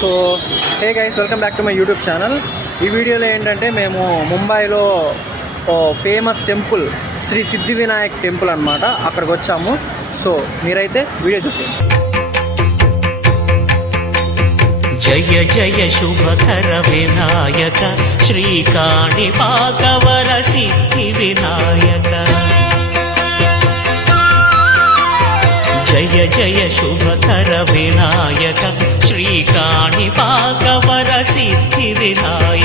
So hey guys, welcome back to my YouTube channel. ఈ వీడియోలో ఏంటంటే మేము ముంబైలో ఫేమస్ టెంపుల్ శ్రీ సిద్ధి వినాయక్ టెంపుల్ అనమాట, అక్కడికి వచ్చాము. సో మీరైతే వీడియో చూసుకోండి. జయ జయ శుభకర వినాయక శ్రీకాణిపాకవర సిద్ధి వినాయక. జయ జయ శుభకర వినాయక శ్రీకాణిపాకవర సిద్ధి వినాయక.